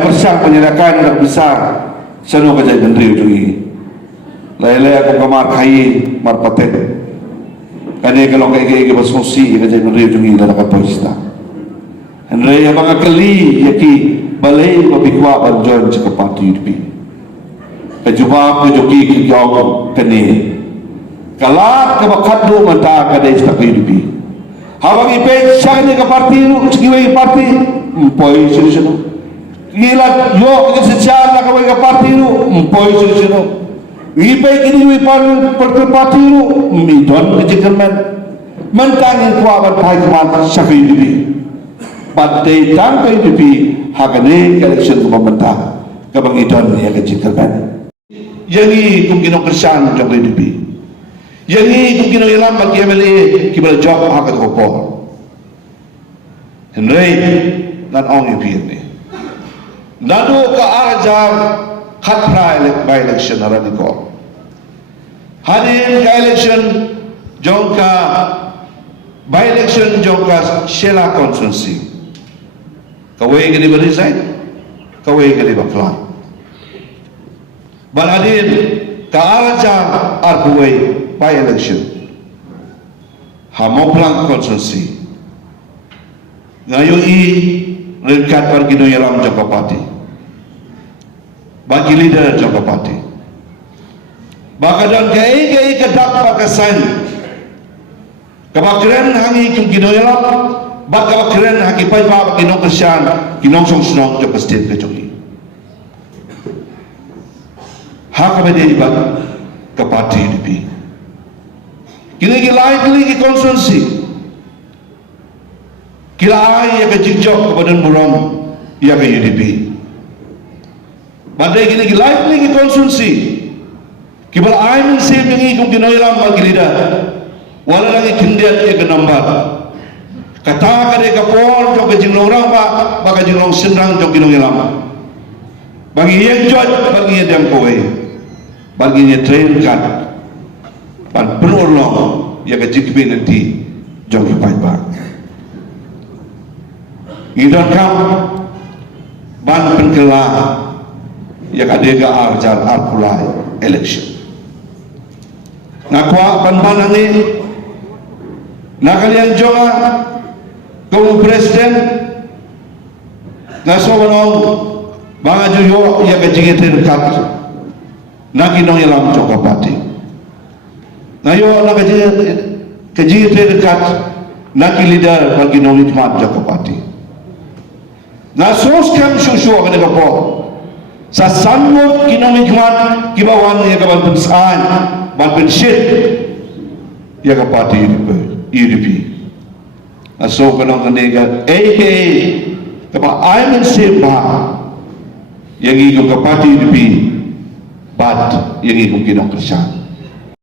persang penyerakan yang besar sanu kajai menteri ujungi lele aku kamar kai marpate kane kalau kai basmusi kajai menteri ujungi dalam kapasita Henry abang akali yaki balai mabikwa banjon cekapati yupi kejubab kejoki kejauh kene kalat kebakadu mata kadai setakai yupi habang ipe syakni ke parti lu cekiwai parti mpoi solution gila yo ke secara kawai ke parti lu mpoi solution ipe kini wi parti lu midon ke jekerman mentangin kuabat pai kuat syakai yupi Badai tangkai dupi hakane election pemerintah kebangidan yang kejekerban. Yangi kumkino kersan jangkai dupi. Yangi kumkino ilam bagi MLA kibal job hakat kopor. Henry dan ong yupi ini. Nadu ke arjam khatra by election arani ko. Hadir ke election jongka by election jongka Sheila constituency. Kawai ke di resign, kawai ke di baklan. Baladin ke arjam arkuai by election. Hamoplang konsensi. Ngayui rekat pergino yalam Joko Parti. Bagi leader Joko Parti. Bakadan kei kedak bakasan. Kebakran hangi kino yalam. Baka keren haki pai ba kinong kersian kinong song snong jo state ke jogi hak bede iba ke parti UDP kini likely ke konsensi kila ai ya ke jigjok ke badan burom ya ke UDP badai kini likely ke konsensi kibal ai men se bengi kum kinoiram bagi lidah wala lagi kindiat ya ke nomor kata kade kapol jok jinglong ramba baka jinglong senrang jok ginong ilama bagi yang jod bagi yang kowe bagi yang train kat pan penulong ya ke jikbi nanti jok ipai ba ngidon kam ban penkela ya kade ga arjar arpulai election nakwa pan banani nakalian jonga kaum presiden ngaso banong banga juyo ya kejingete kat naki nong ilam Joko Parti ngayo na kejingete kat naki leader bagi nong itmat Joko Parti ngaso skam susu ka ko sa sanmo kinong itmat kibawan ya kaban pensan ban pensit ya ka parti UDP so kanong kanega aka kapa ayman simba yang ikut ke parti UDP bat yang ikut kinong kersan